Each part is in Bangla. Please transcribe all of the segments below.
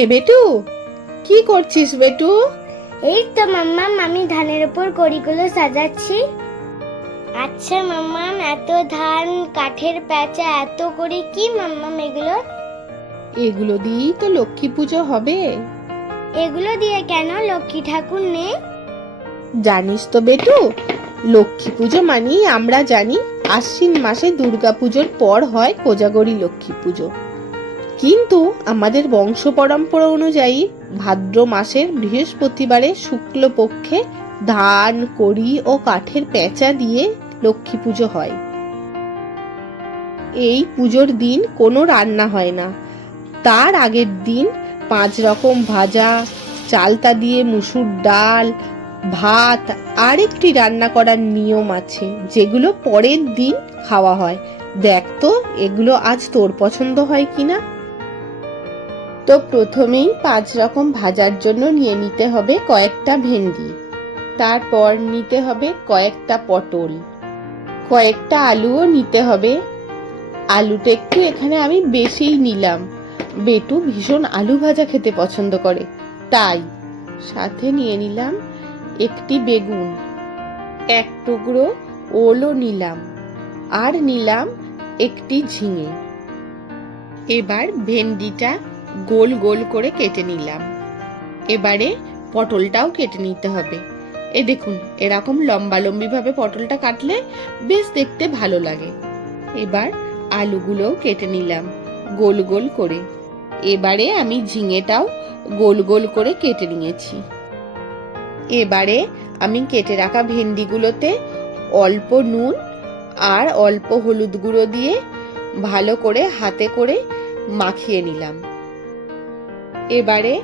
এ বেটু, কি করছিস বেটু? এই তো মাম্মাম, আমি ধানের উপর কড়িগুলো সাজাচ্ছি। আচ্ছা মাম্মাম, এত ধান, কাঠের প্যাঁচা, এত কড়ি কি মাম্মাম এগুলো? এগুলো দিয়েই তো লক্ষ্মী পুজো হবে। এগুলো দিয়ে কেন? লক্ষ্মী ঠাকুর নেই? জানিস তো বেটু, লক্ষ্মী পুজো মানেই আমরা জানি আশ্বিন মাসে দুর্গা পুজোর পর হয় কোজাগরী লক্ষ্মী পুজো। কিন্তু আমাদের বংশ পরম্পরা অনুযায়ী ভাদ্র মাসের বৃহস্পতিবারে শুক্লপক্ষে ধান, কড়ি ও কাঠের প্যাঁচা দিয়ে লক্ষ্মী পুজো হয়। এই পুজোর দিন কোনো রান্না হয় না। তার আগের দিন 5 রকম ভাজা, চালতা দিয়ে মুসুর ডাল, ভাত আর একটি রান্না করার নিয়ম আছে, যেগুলো পরের দিন খাওয়া হয়। দেখ তো এগুলো আজ তোর পছন্দ হয় কিনা। তো প্রথমেই 5 রকম ভাজার জন্য নিয়ে নিতে হবে কয়েকটা ভেন্ডি, তারপর নিতে হবে কয়েকটা পটল, কয়েকটা আলুও নিতে হবে। আলুটা একটু এখানে আমি বেশিই নিলাম, বেটু ভীষণ আলু ভাজা খেতে পছন্দ করে, তাই সাথে নিয়ে নিলাম একটি বেগুন, এক টুকরো ওলও নিলাম, আর নিলাম একটি ঝিঙে। এবার ভেন্ডিটা গোল গোল করে কেটে নিলাম। এবারে পটলটাও কেটে নিতে হবে। এ দেখুন, এরকম লম্বা লম্বি ভাবে পটলটা কাটলে বেশ দেখতে ভালো লাগে। এবার আলুগুলোও কেটে নিলাম গোল গোল করে। এবারে আমি ঝিঙেটাও গোল গোল করে কেটে নিয়েছি। এবারে আমি কেটে রাখা ভেন্ডিগুলোতে অল্প নুন আর অল্প হলুদ গুঁড়ো দিয়ে ভালো করে হাতে করে মাখিয়ে নিলাম। এবারে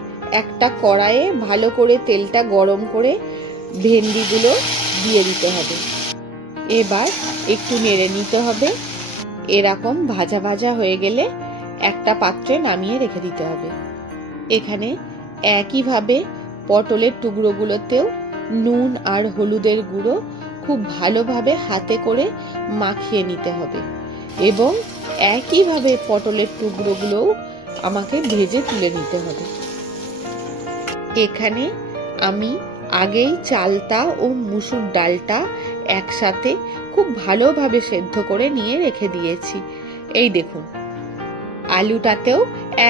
একটা কড়াইয়ে ভালো করে তেলটা গরম করে ভেন্ডিগুলো দিয়ে দিতে হবে। এবার একটু নেড়ে নিতে হবে। এরকম ভাজা ভাজা হয়ে গেলে একটা পাত্রে নামিয়ে রেখে দিতে হবে। এখানে একইভাবে পটলের টুকরোগুলোতেও নুন আর হলুদের গুঁড়ো খুব ভালোভাবে হাতে করে মাখিয়ে নিতে হবে, এবং একইভাবে পটলের টুকরোগুলোও আমাকে ভেজে তুলে নিতে হবে। এখানে আমি আগেই চালতা ও মুসুর ডালটা একসাথে খুব ভালোভাবে সেদ্ধ করে নিয়ে রেখে দিয়েছি। এই দেখুন, আলুটাতেও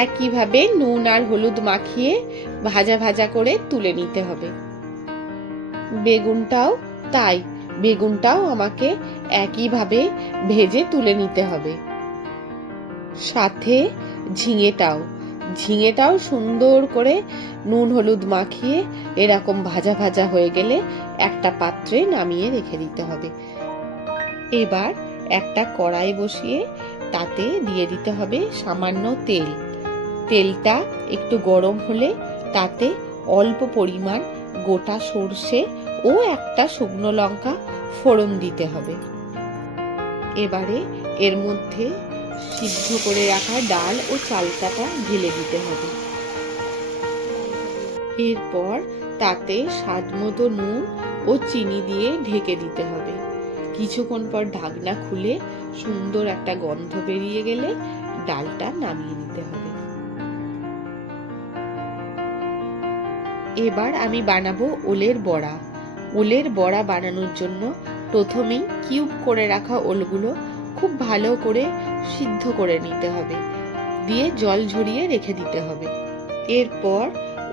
একইভাবে নুন আর হলুদ মাখিয়ে ভাজা ভাজা করে তুলে নিতে হবে। বেগুনটাও তাই, বেগুনটাও আমাকে একইভাবে ভেজে তুলে নিতে হবে। সাথে ঝিঙেটাও সুন্দর করে নুন হলুদ মাখিয়ে এরকম ভাজা ভাজা হয়ে গেলে একটা পাত্রে নামিয়ে রেখে দিতে হবে। এবার একটা কড়াই বসিয়ে তাতে দিয়ে দিতে হবে সামান্য তেল। তেলটা একটু গরম হলে তাতে অল্প পরিমাণ গোটা সর্ষে ও একটা শুকনো লঙ্কা ফোড়ন দিতে হবে। এবারে এর মধ্যে সিদ্ধ করে রাখা ডাল ও চালতাটা ঢেলে দিতে হবে। এরপর তাতে স্বাদমতো নুন ও চিনি দিয়ে ঢেকে দিতে হবে। কিছুক্ষণ পর ঢাকনা খুলে সুন্দর একটা গন্ধ বেরিয়ে গেলে ডালটা নামিয়ে নিতে হবে। এবার আমি বানাবো ওলের বড়া। ওলের বড়া বানানোর জন্য প্রথমেই কিউব করে রাখা ওলগুলো খুব ভালো করে সিদ্ধ করে নিতে হবে, দিয়ে জল ঝরিয়ে রেখে দিতে হবে। এরপর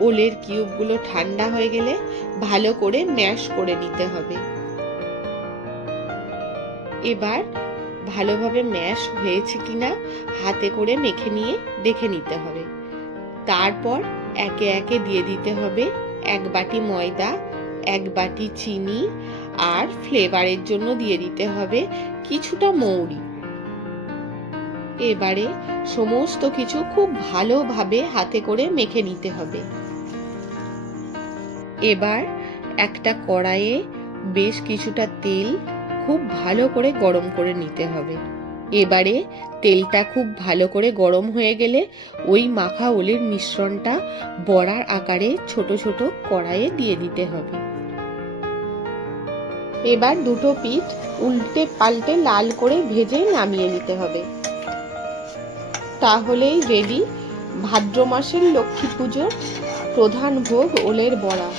ওলের কিউবগুলো ঠান্ডা হয়ে গেলে ভালো করে ম্যাশ করে নিতে হবে। এবার ভালোভাবে ম্যাশ হয়েছে কিনা হাতে করে মেখে নিয়ে দেখে নিতে হবে। তারপর একে একে দিয়ে দিতে হবে 1 বাটি ময়দা, 1 বাটি চিনি, আর ফ্লেভারের জন্য দিয়ে দিতে হবে কিছুটা মৌরি। এবারে সমস্ত কিছু খুব ভালোভাবে হাতে করে মেখে নিতে হবে। এবার একটা কড়াইয়ে বেশ কিছুটা তেল খুব ভালো করে গরম করে নিতে হবে। এবারে তেলটা খুব ভালো করে গরম হয়ে গেলে ওই মাখা ওলের মিশ্রণটা বড়ার আকারে ছোট ছোট কড়াইয়ে দিয়ে দিতে হবে। এবার দুটো পিঠ উল্টে পাল্টে লাল করে ভেজে নামিয়ে নিতে হবে। তাহলেই রেডি ভাদ্র মাসের লক্ষ্মী পুজোর প্রধান ভোগ ওলের বড়া।